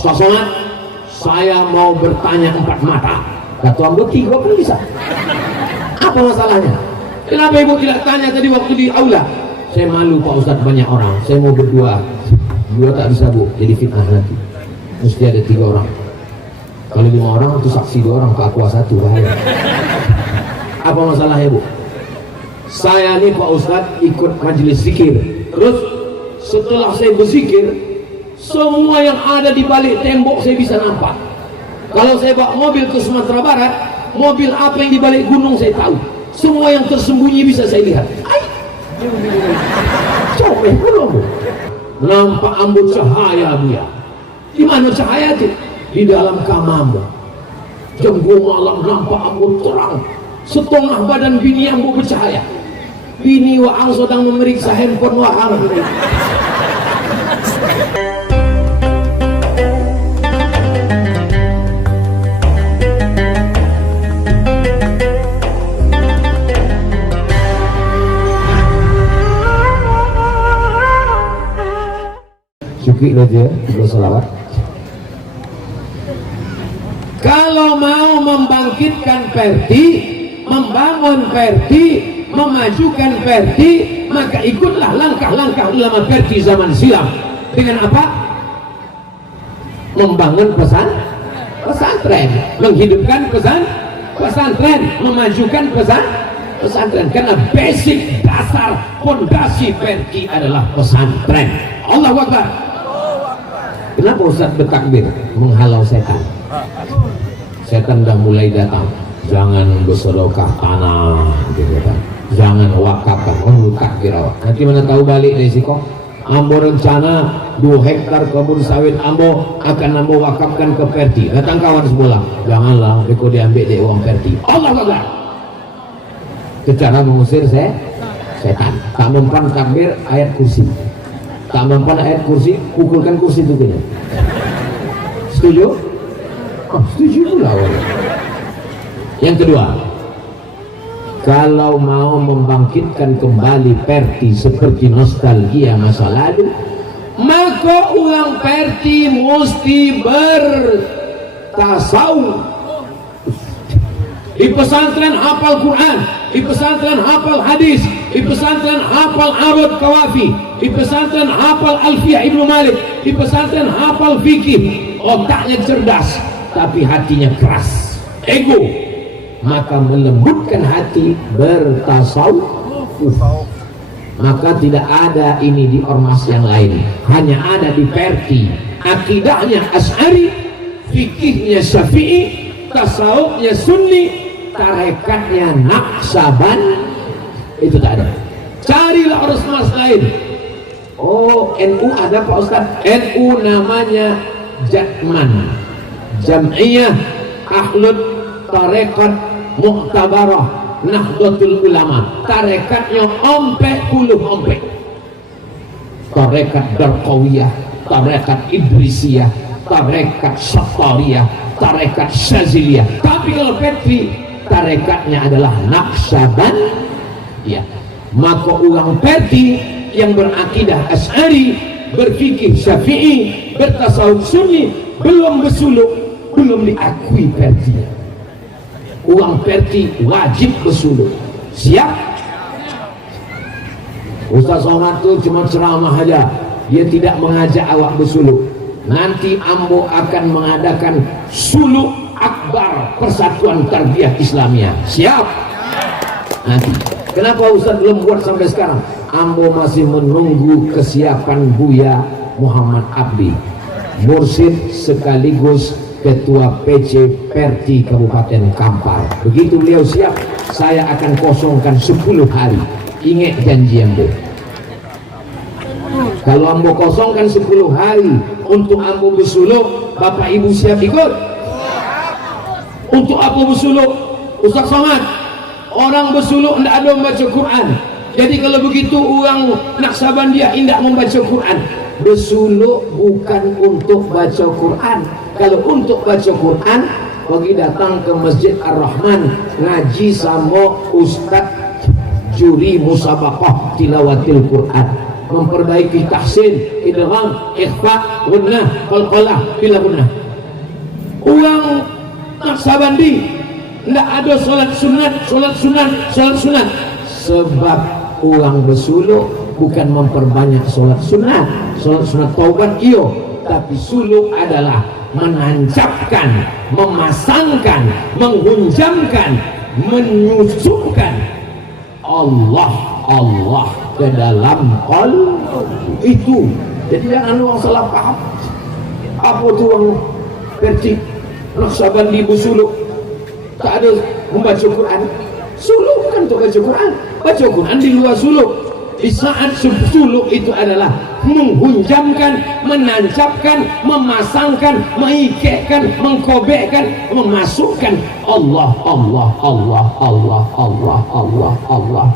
Ustaz Somad, saya mau bertanya 4 mata. Kata Ambo 3 pun bisa. Apa masalahnya? Kenapa ibu tidak tanya tadi waktu di aula? Saya malu Pak Ustaz, banyak orang. Saya mau berdua. 2 tak bisa bu, jadi fitnah nanti. Mesti ada 3 orang. Kalau 5 orang itu saksi 2 orang, Pak Aqua 1 bahaya. Apa masalahnya bu? Saya nih Pak Ustaz ikut majelis zikir. Terus setelah saya berzikir, semua yang ada di balik tembok saya bisa nampak. Kalau saya bawa mobil ke Sumatera Barat, mobil apa yang di balik gunung saya tahu. Semua yang tersembunyi bisa saya lihat. Comeh belum? Nampak Ambo cahaya dia. Di mana cahaya itu? Di dalam kamarmu. Jam 2 malam nampak Ambo terang. Setengah badan bini Ambo bercahaya. Bini Waang sedang memeriksa handphone Waang. Syukri aja, bersolawat. Kalau mau membangkitkan Perti, membangun Perti, memajukan Perti, maka ikutlah langkah-langkah ulama Perti zaman silam. Dengan apa? Membangun pesantren, menghidupkan pesantren, memajukan pesantren. Karena basic dasar fondasi Perti adalah pesantren. Allahu Akbar. Kenapa Ustaz bertakbir? Menghalau setan. Setan dah mulai datang. Jangan bersedekah tanah, gitu kan. Jangan wakafkan. Oh, takbir awak. Nanti mana tahu balik resiko. Ambo rencana 2 hektar kebun sawit Ambo akan Ambo wakafkan ke Perti. Datang kawan sebelah. Janganlah, beko diambil dari uang Perti. Allah Akbar. Cara mengusir setan. Tak mempan takbir ayat kursi. Tak mempan ayat kursi, pukulkan kursi itu kena. Setuju? Oh, setuju pula. Yang kedua, kalau mau membangkitkan kembali Perti seperti nostalgia masa lalu, maka uang Perti mesti bertasawuf. Di pesantren hafal Quran, di pesantren hafal hadis, di pesantren hafal arud kawafi, di pesantren hafal Alfiyah Ibnu Malik, di pesantren hafal fikih. Otaknya cerdas tapi hatinya keras, ego. Maka melembutkan hati, bertasawuf. Maka tidak ada ini di ormas yang lain, hanya ada di Perti. Akidahnya Asy'ari, fikihnya Syafi'i, tasawufnya Sunni, tarekatnya Naqsaban. Itu tak ada. Carilah ormas lain. Oh, NU ada Pak Ustaz. NU namanya Jatman, Jam'iyah Ahlud Tarekat Mu'tabarah Nahdlatul Ulama. Tarekatnya ompek puluh ompek. Tarekat Darqawiyah, tarekat Idrisiyah, tarekat Syattariyah, tarekat Syaziliyah. Tapi kalau Perti, tarekatnya adalah Naqsaban. Ya, maka uang Perti yang berakidah Asy'ari, berfikih Syafi'i, bertasawuf Sunni, belum bersuluk, belum diakui Perti. Uang Perti wajib bersuluk. Siap? Ustaz Somad itu cuma ceramah aja, dia tidak mengajak awak bersuluk. Nanti Ambo akan mengadakan suluk akbar Persatuan Tarbiyah Islamiyah. Siap? Nanti. Kenapa Ustaz belum buat sampai sekarang? Ambo masih menunggu kesiapan Buya Muhammad Abdi, mursyid sekaligus Ketua PC Perti Kabupaten Kampar. Begitu beliau siap, saya akan kosongkan 10 hari. Ingat janji Ambo. Kalau Ambo kosongkan 10 hari untuk Ambo bersuluk, Bapak Ibu siap ikut? Untuk apa bersuluk? Ustaz Somad, orang bersuluk tidak ada membaca Quran. Jadi kalau begitu uang Naqsaban dia tidak membaca Quran. Bersuluk bukan untuk baca Quran. Kalau untuk baca Quran, bagi datang ke Masjid Ar-Rahman, ngaji sama Ustaz juri musabaqah tilawatil Quran. memperbaiki tahsin, idgham, ikhfa, gunnah, qalqalah, bila gunnah. Uang Naksabandi tidak ada sholat sunat, sebab uang bersuluk bukan memperbanyak sholat sunat taubat iyo, tapi suluk adalah menancapkan, memasangkan, menghunjamkan, menyusupkan Allah ke dalam qalb itu. Jadi jangan uang salah paham. Apa itu uang percik Naksabandi bersuluk? Tak ada membaca Quran. Suluk bukan untuk baca Quran. Baca Quran di luar suluk. Di saat suluk itu adalah menghunjamkan, menancapkan, memasangkan, mengikatkan, mengkobekkan, memasukkan Allah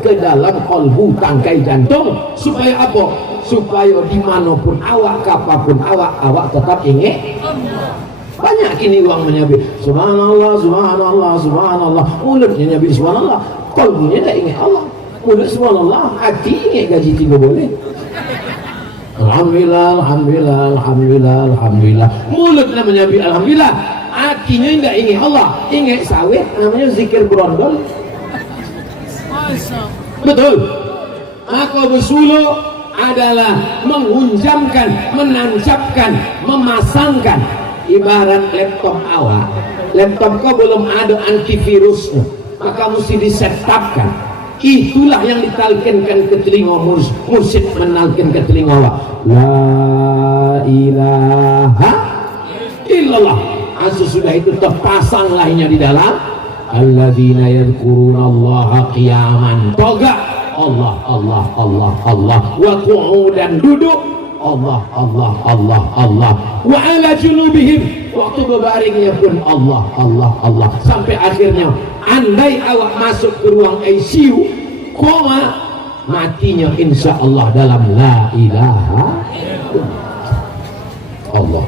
ke dalam kalbu, tangkai jantung. Supaya apa? Supaya dimanapun awak, kapanpun awak tetap ingat banyak kini uang menyabit subhanallah, subhanallah, subhanallah, mulutnya nyabit subhanallah, kalbunya tak ingat Allah. Mulut subhanallah, hati ingat gaji 3 boleh. Alhamdulillah, alhamdulillah, alhamdulillah, alhamdulillah. Mulut namanya alhamdulillah, hatinya tidak ingat Allah, ingat sawit, namanya zikir berondol. Betul. Maka bersuluk adalah menghunjamkan, menancapkan, memasangkan. Ibarat laptop awak, laptop kau belum ada antivirusnya, maka mesti disetapkan. Itulah yang ditalkinkan ke telinga mursyid, menalkin ke telinga Allah, la ilaha illallah. Sesudah itu terpasang lahnya di dalam alladzina yadhkurunallaha qiyaman, toga Allah wa qu'udan, duduk Allah wa ala junubihim, waktu berbaringnya pun Allah, sampai akhirnya andai awak masuk ke ruang ICU koma, matinya insya Allah dalam la ilaha Allah.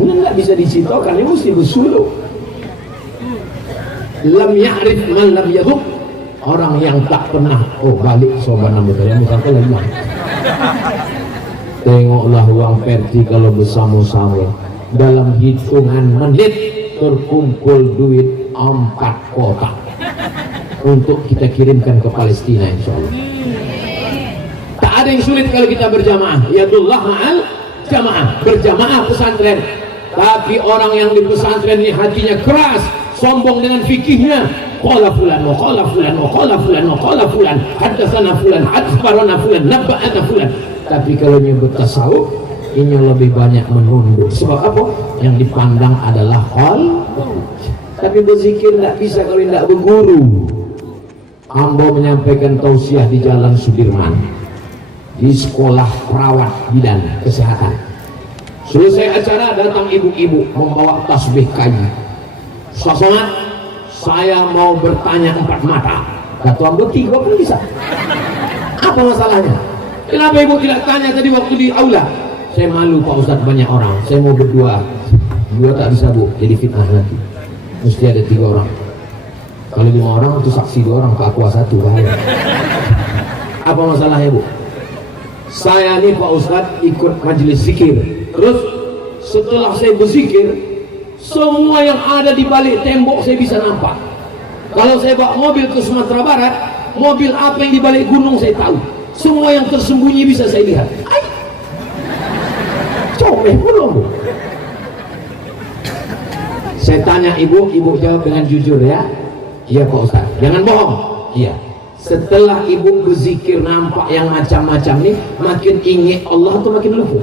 Ini tidak bisa diceritakan, ini mesti bersuluk. Lam ya'rif man lam yadhuk, orang yang tak pernah balik sobat betul yang bukan lagi. Tengoklah uang Perti kalau bersama-sama dalam hitungan menit terkumpul duit 4 kotak untuk kita kirimkan ke Palestina, insya Allah. Tak ada yang sulit kalau kita berjamaah, yadullah ma'al jamaah, berjamaah pesantren. Tapi orang yang di pesantren ini hatinya keras, sombong dengan fikihnya, qala fulan wa qala fulan wa qala fulan wa qala fulan, haddatsana fulan, akhbarana fulan, nabba'ana fulan. Tapi kalau nyebut tasawuf, ini lebih banyak menunduk. Sebab apa? Yang dipandang adalah hal. Tapi berzikir tidak bisa kalau tidak berguru. Ambo menyampaikan tausiah di Jalan Sudirman, di sekolah perawat bidan kesehatan. Selesai acara datang ibu-ibu membawa tasbih kayu. Suasana, saya mau bertanya 4 mata. Kata ambo 3 pun bisa. Apa masalahnya? Kenapa ibu tidak tanya tadi waktu di aula? Saya malu Pak Ustadz, banyak orang. Saya mau berdua tak bisa bu, jadi fitnah nanti. Mesti ada 3 orang. Kalau 5 orang itu saksi 2 orang, ke aku 1 bahaya. Apa masalahnya bu? Saya ini Pak Ustadz ikut majelis zikir. Terus setelah saya berzikir, semua yang ada di balik tembok saya bisa nampak. Kalau saya bawa mobil ke Sumatera Barat, mobil apa yang di balik gunung saya tahu. Semua yang tersembunyi bisa saya lihat. Comeh belum? Saya tanya ibu jawab dengan jujur ya. Iya Pak Ustaz, jangan bohong. Iya. Setelah ibu berzikir nampak yang macam-macam nih, makin ingat Allah tuh makin lupa.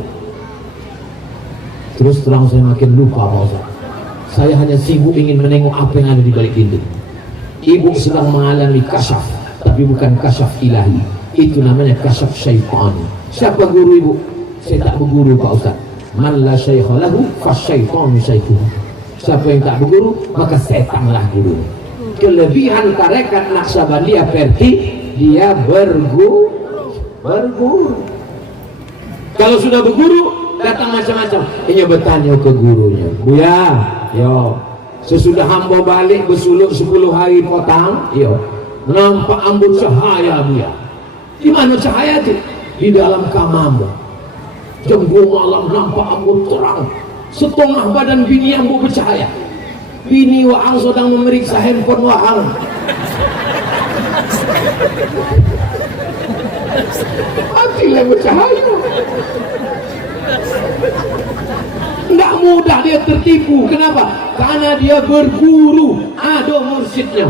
Terus terang saya makin lupa Pak Ustaz. Saya hanya sibuk ingin menengok apa yang ada di balik dinding. Ibu sedang mengalami kasyaf, tapi bukan kasyaf ilahi. Itu namanya kasyaf syaitan. Siapa guru ibu? Saya tak berguru Pak Ustaz. Man la syaikha lahu fasyaitanu syaikuhu. Siapa yang tak berguru, maka setanlah guru. Kelebihan tarekat Naksabandia Perti, dia berguru. Kalau sudah berguru, datang macam-macam. Ini bertanya ke gurunya, Buya, yo, sesudah hamba balik bersuluk 10 hari potang, yo, nampak ambut cahaya Buya. Di mana cahaya itu? Di dalam kamar. Jam 2 malam nampak ambut terang, setengah badan bini ambu bercahaya. Bini Waang sedang memeriksa handphone Waang. Hatilah bercahaya. Tidak mudah dia tertipu. Kenapa? Karena dia berguru, ada mursyidnya.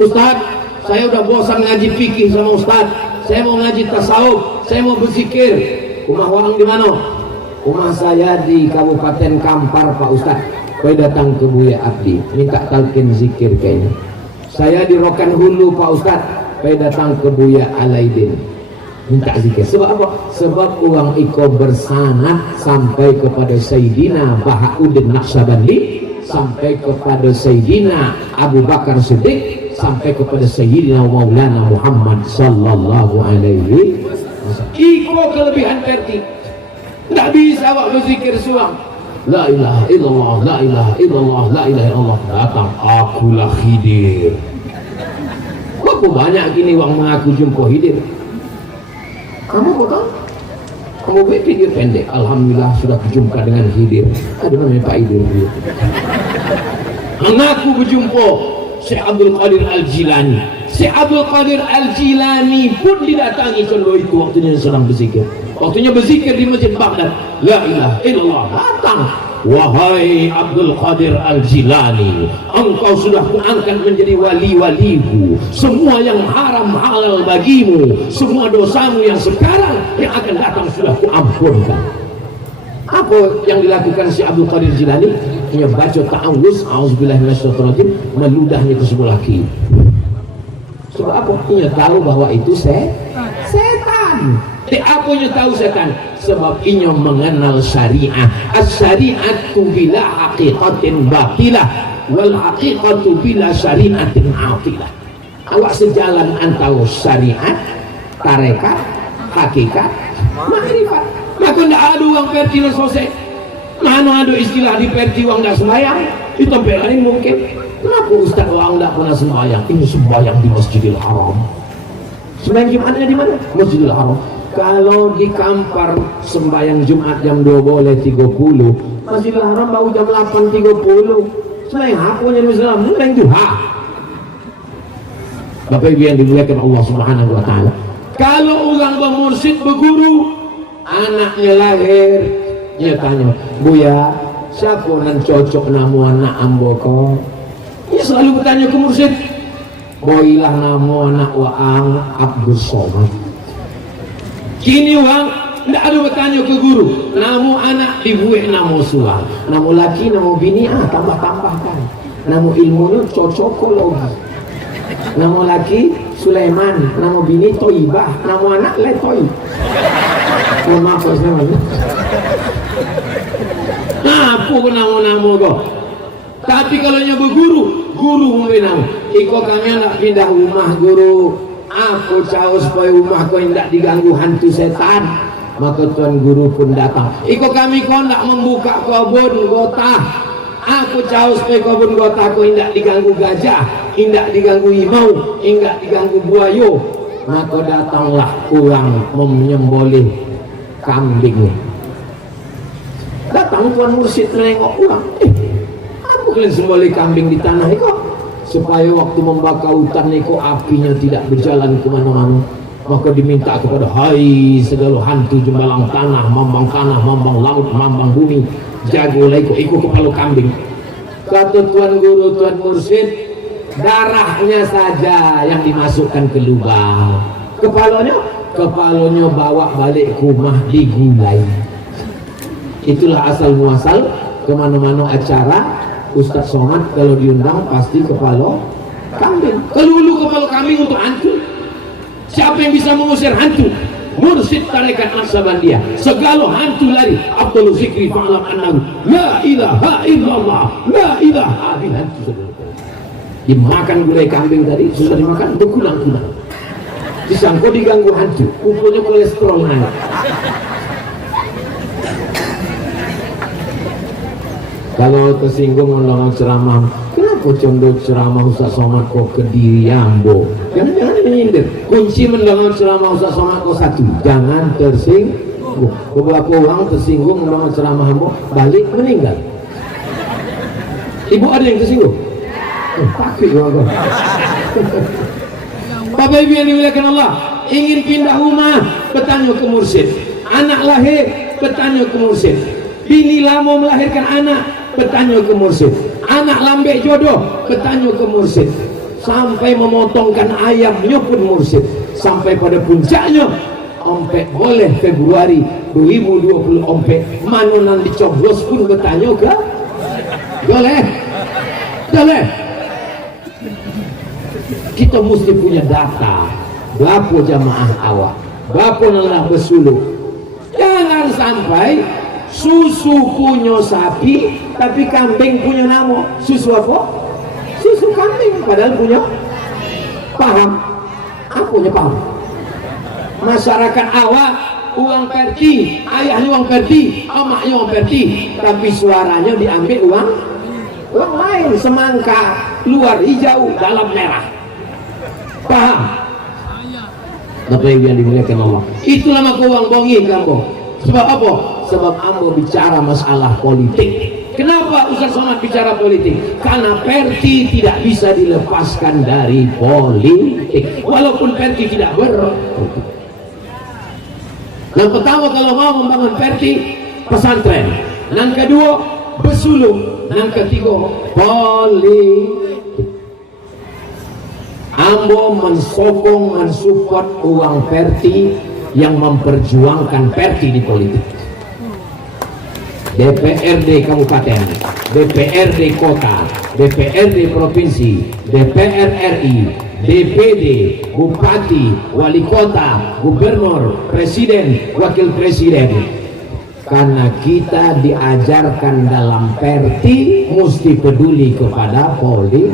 Ustaz, saya udah bosan ngaji fikih sama Ustaz. Saya mau ngaji tasawuf, saya mau berzikir. Rumah Waang di mana? Rumah saya di Kabupaten Kampar Pak Ustaz. Kau datang ke Buya Abdi, minta talqin zikir kayaknya. Saya di Rokan Hulu Pak Ustaz. Kau datang ke Buya Alaidin, minta zikir. Sebab apa? Sebab uang iko bersanad sampai kepada Sayyidina Bahauddin Naqsyabandi, sampai kepada Sayyidina Abu Bakar Siddiq, sampai kepada Sayyidina Maulana Muhammad sallallahu alaihi wasallam. Iko kelebihan verti. Tidak bisa awak berzikir suang. La ilaha illallah, la ilaha illallah, la ilaha illallah. Datang akulah Khidir. Berapa banyak gini uang mengaku jumpa Khidir? Kamu kok tahu? Kamu pikir pendek. Alhamdulillah sudah berjumpa dengan Khidir. Ada mana Pak Khidir? Mengaku berjumpa Syekh Abdul Qadir Al-Jilani. Syekh Abdul Qadir Al-Jilani pun didatangi contoh itu waktunya sedang berzikir. Waktunya berzikir di Masjid Baghdad. La ilaha illallah. Datang. Wahai Abdul Qadir Al-Jilani, engkau sudah kuangkat menjadi wali-waliku. Semua yang haram halal bagimu. Semua dosamu yang sekarang yang akan datang sudah kuampunkan. Apa yang dilakukan si Abdul Qadir Jilani? Dia baca ta'awuz, a'udzubillahi minasyaitonir rajim, meludahnya ke sebelah kiri. Sebab apa? Dia tahu bahwa itu setan. Apa yang tahu setan? Sebab inya mengenal syariah. As-syari'atu bila haqiqatin batilah, wal haqiqatu bila syari'atin atilah. Awak sejalan antara syariat, tarekat, hakikat, makrifat. Maka tidak ada uang perti dan selesai. Mana ada istilah di perti uang tidak sembahyang? Di tempat lain mungkin. Kenapa Ustaz uang tidak pernah sembahyang? Ini sembahyang di Masjidil Haram. Sembahyang Jumatnya di mana? Masjidil Haram. Kalau di Kampar sembahyang Jumat jam 2 boleh 30, Masjidil Haram baru jam 8.30. Sembahyang apa yang Islam? Sembahyang duha. Bapak Ibu yang dimuliakan Allah Subhanahu wa taala. Kalau orang bermursyid berguru, anaknya lahir, dia tanya, Buya, siapa yang cocok nama anak ambo kau? Dia selalu bertanya ke mursyid. Boilah nama anak Waang Abdul Somad. Kini Waang tidak ada bertanya ke guru. Nama anak dibuat nama suang, nama laki, nama bini, tambah-tambahkan. Nama ilmunya cocokologi. Nama laki Sulaiman, nama bini Toibah, nama anak Letoy. Maaf namanya. Apa nama-nama kau? Tapi kalau nya berguru, guru mungkin nama. Iko kami nak pindah rumah guru. Aku tahu supaya rumah kau tidak diganggu hantu setan. Maka tuan guru pun datang. Iko kami kau nak membuka kebun gotah. Aku tahu supaya kebun gotah kau tidak diganggu gajah, tidak diganggu imau, tidak diganggu buayo. Maka datanglah orang menyembelih kambing. Datang tuan mursyid menengok ulang. Apa kalian sembelih kambing di tanah itu? Supaya waktu membakar hutan itu apinya tidak berjalan kemana-mana. Maka diminta kepada hai segala hantu jembalang tanah, mambang laut, mambang bumi, jago leko ikut kepala kambing. Kata tuan guru, tuan mursyid, darahnya saja yang dimasukkan ke lubang. Kepalanya bawa balik ke rumah digulai. Itulah asal muasal kemana-mana acara Ustaz Somad kalau diundang pasti kepala kambing. Kelulu kepala kambing untuk hantu. Siapa yang bisa mengusir hantu? Mursyid tarekat Naqsyabandiyah. Segala hantu lari. Abdul Zikri fa'alam annahu la ilaha illallah, la ilaha illallah. Hantu dimakan gulai kambing tadi, sudah dimakan berkulang-kulang. Disangka diganggu hantu, rupanya kolesterol naik. Kalau tersinggung orang ceramah, kenapa Aku condong ceramah Ustaz Somad kok Kediri Ambo. Jangan nyindir. Kunci mendengar ceramah Ustaz Somad kok satu, jangan tersinggung. Beberapa orang tersinggung mendengar ceramah Ambo, balik meninggal. Ibu ada yang tersinggung? Takut aku. Bapak Ibu yang dimuliakan Allah, ingin pindah rumah, bertanya ke mursyid. Anak lahir, bertanya ke mursyid. Bini lama melahirkan anak, bertanya ke mursyid. Anak lambek jodoh, bertanya ke mursyid. Sampai memotongkan ayamnya pun mursyid. Sampai pada puncaknya, ompek boleh Februari 2020 ompek. Mana nanti coblos pun bertanya ke boleh. Boleh. Kita mesti punya data. Berapa jamaah awak, berapa nalah bersuluk. Jangan sampai susu punya sapi tapi kambing punya nama. Susu apa? Susu kambing padahal punya. Paham? Akunya paham. Masyarakat awak uang perti, ayahnya uang perti, omaknya uang perti, tapi suaranya diambil uang lain. Semangka luar hijau dalam merah. Paham? Bapak Ibu yang dimuliakan Allah, itulah maka uang bongi kamu. Sebab apa? Sebab ambo bicara masalah politik. Kenapa Ustaz Somad bicara politik? Karena Perti tidak bisa dilepaskan dari politik, walaupun Perti tidak berpolitik. Yang pertama, kalau mau membangun Perti, pesantren. Yang kedua, bersuluk. Yang ketiga, politik. Ambo mensokong, mensupport uang Perti yang memperjuangkan Perti di politik. DPRD Kabupaten, DPRD Kota, DPRD Provinsi, DPR RI, DPD, Bupati, Wali Kota, Gubernur, Presiden, Wakil Presiden. Karena kita diajarkan dalam Perti mesti peduli kepada politik.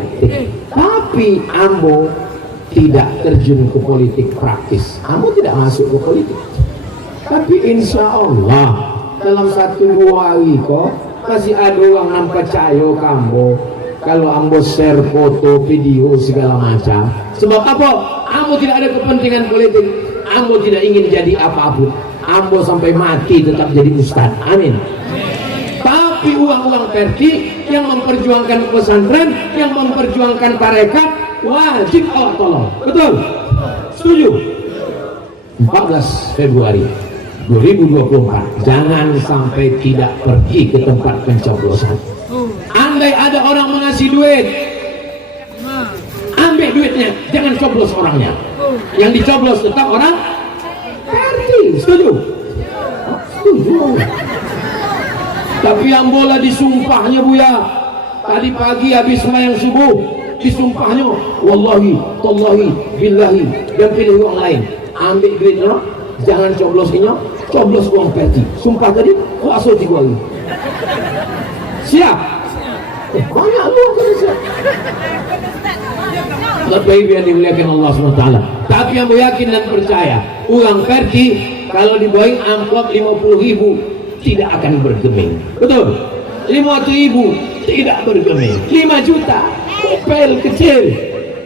Tapi ambo tidak terjun ke politik praktis. Ambo tidak masuk ke politik. Tapi insya Allah dalam satu hari kok masih ada orang yang percaya kambo kalau ambo share foto, video segala macam. Sebab apa? Ambo tidak ada kepentingan politik. Ambo tidak ingin jadi apapun. Ambo sampai mati tetap jadi ustaz. Amin. Tapi uang-uang Perti yang memperjuangkan pesantren, yang memperjuangkan tarekat, wajib Allah tolong. Betul? Setuju? 14 Februari 2024, jangan sampai tidak pergi ke tempat pencoblosan. Andai ada orang mengasih duit, ambil duitnya, jangan coblos orangnya. Yang dicoblos tetap orang Perti. Setuju? Setuju. Tapi yang bola disumpahnya Buya, tadi pagi habis sembahyang subuh disumpahnya, wallahi, tallahi, billahi, dan pilih uang lain. Ambil duitnya, jangan coblos ini, coblos uang Perti. Sumpah tadi, kuasa 3 hari. Siap? Banyak lu kan siap. Bapak Ibu yang dimuliakan Allah SWT. Tapi yang yakin dan percaya, uang Perti kalau dibawain amplop 50.000 tidak akan bergeming. Betul? 50.000 tidak bergeming. 5 juta kopel kecil,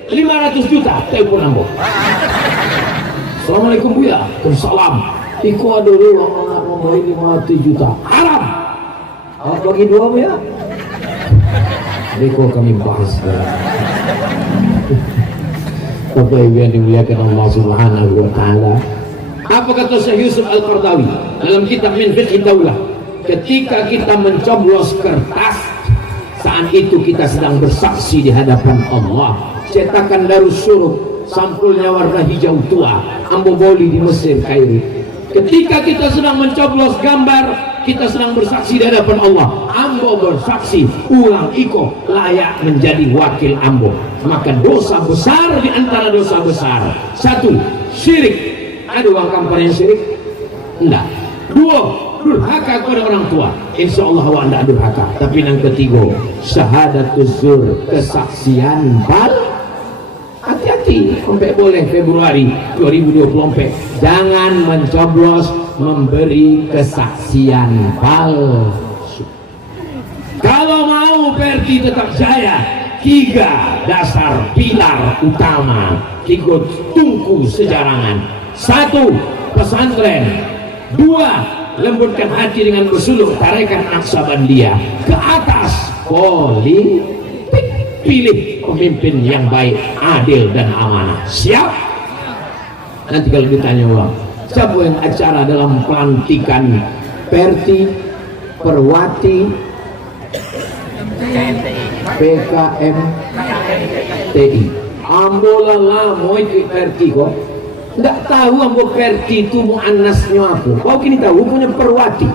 500 juta telepon ambo. Assalamualaikum Buya. Waalaikumsalam. Iko ada dulu orang membawain 50 juta. Haram. Awak bagi 2 Buya. Iko kami bahas. Bapak Ibu yang dimuliakan Allah Subhanahu wa taala. Apa kata Syekh Yusuf Al-Qardawi dalam kitab Min Fiqh Daulah? Ketika kita mencoblos kertas, saat itu kita sedang bersaksi di hadapan Allah. Cetakan Darus Syuruk, sampulnya warna hijau tua, ambo boli di Mesir, Kairo. Ketika kita sedang mencoblos gambar, kita sedang bersaksi di hadapan Allah. Ambo bersaksi, uang iko layak menjadi wakil ambo. Maka dosa besar di antara dosa besar, 1, syirik. Ada uang kampanye yang syirik? Enggak. 2, durhaka kepada orang tua. Insya Allah awak tidak durhaka. Tapi yang ketiga, syahadatuz zur, kesaksian bal. Hati-hati, sampai boleh Februari 2024. Jangan mencoblos memberi kesaksian palsu. Kalau mau Perti tetap jaya, tiga dasar pilar utama ikut tungku sejarangan. Satu, pesantren. Dua, lembutkan hati dengan bersuluk tarekat Naqsabandiyah. Ke atas, politik. Pilih pemimpin yang baik, adil dan amanah. Siap? Nanti kalau ditanya orang, siapa yang acara dalam pelantikan Perti, Perwati, PKM, TI? Ambola lama itu Perti kok. Nggak tahu ambo Perti itu muannasnya apa. Kau kini tahu punya Perwati.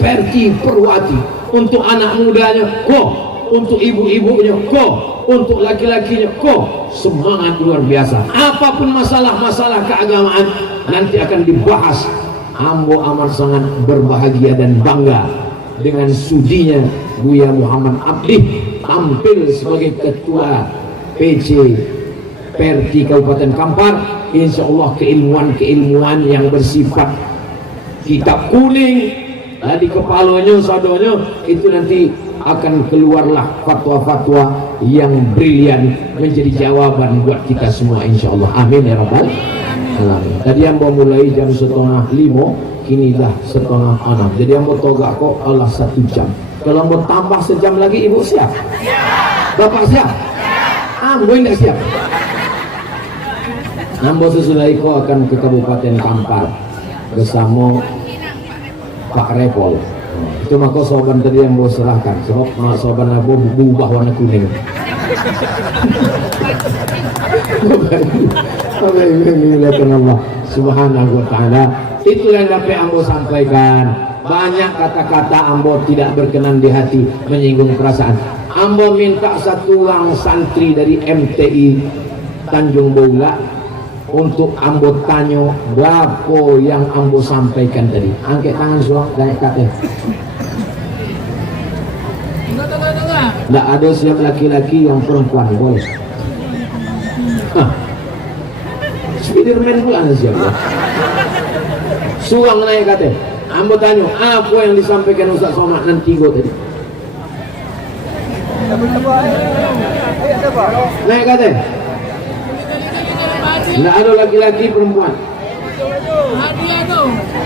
Perti, Perwati. Untuk anak mudanya, kok. Untuk ibu-ibunya, kok. Untuk laki-lakinya, kok. Semangat luar biasa. Apapun masalah-masalah keagamaan nanti akan dibahas. Ambo amat sangat berbahagia dan bangga dengan sudinya Buya Muhammad Abdi tampil sebagai ketua PC Perti Kabupaten Kampar. Insya Allah keilmuan yang bersifat kitab kuning di kepalanya, sadonya itu nanti akan keluarlah fatwa-fatwa yang brilian menjadi jawaban buat kita semua insya Allah. Amin ya rabbal alamin. Tadi yang mau mulai jam 4:30, kini dah 5:30. Jadi yang mau togak kok Allah 1 jam. Kalau mau tambah sejam lagi ibu siap? Bapak siap? Ambo tidak siap. Ambo sesudah itu akan ke Kabupaten Kampar bersama Pak Repol. Itu maka soban tadi yang mau serahkan. Sebab soban aku berubah warna kuning. Allah Subhanahu wa ta'ala. Itu yang dapat ambo sampaikan. Banyak kata-kata ambo tidak berkenan di hati, menyinggung perasaan. Ambo minta satu orang santri dari MTI Tanjung Boula untuk ambo tanya berapa yang ambo sampaikan tadi. Angkat tangan suang dan kata. Tidak ada siap laki-laki yang perempuan boleh. Spiderman pula ada siapa? Suang naik kata. Ambo tanya apa yang disampaikan Ustaz Somad nanti gue tadi. Naik kata. Tidak ada laki-laki perempuan.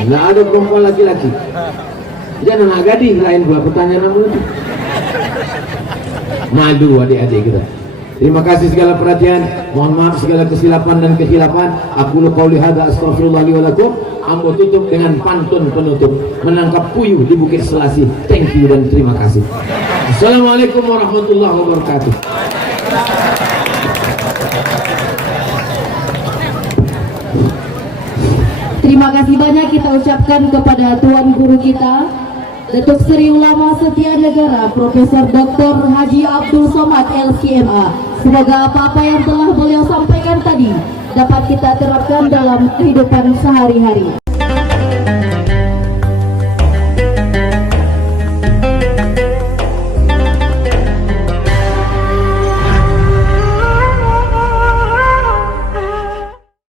Tidak ada perempuan laki-laki. Jangan anak gading lain pula pertanyaan kamu nanti. Malu adik-adik kita. Terima kasih segala perhatian. Mohon maaf segala kesilapan dan kekhilafan. Aku qauli hadza astaghfirullah li wa lakum. Ambo tutup dengan pantun penutup. Menangkap puyuh di Bukit Selasih. Thank you dan terima kasih. Assalamualaikum warahmatullahi wabarakatuh. Terima kasih banyak kita ucapkan kepada Tuan Guru kita, Datuk Seri Ulama Setia Negara Profesor Dr. Haji Abdul Somad LCMA. Semoga apa-apa yang telah beliau sampaikan tadi dapat kita terapkan dalam kehidupan sehari-hari.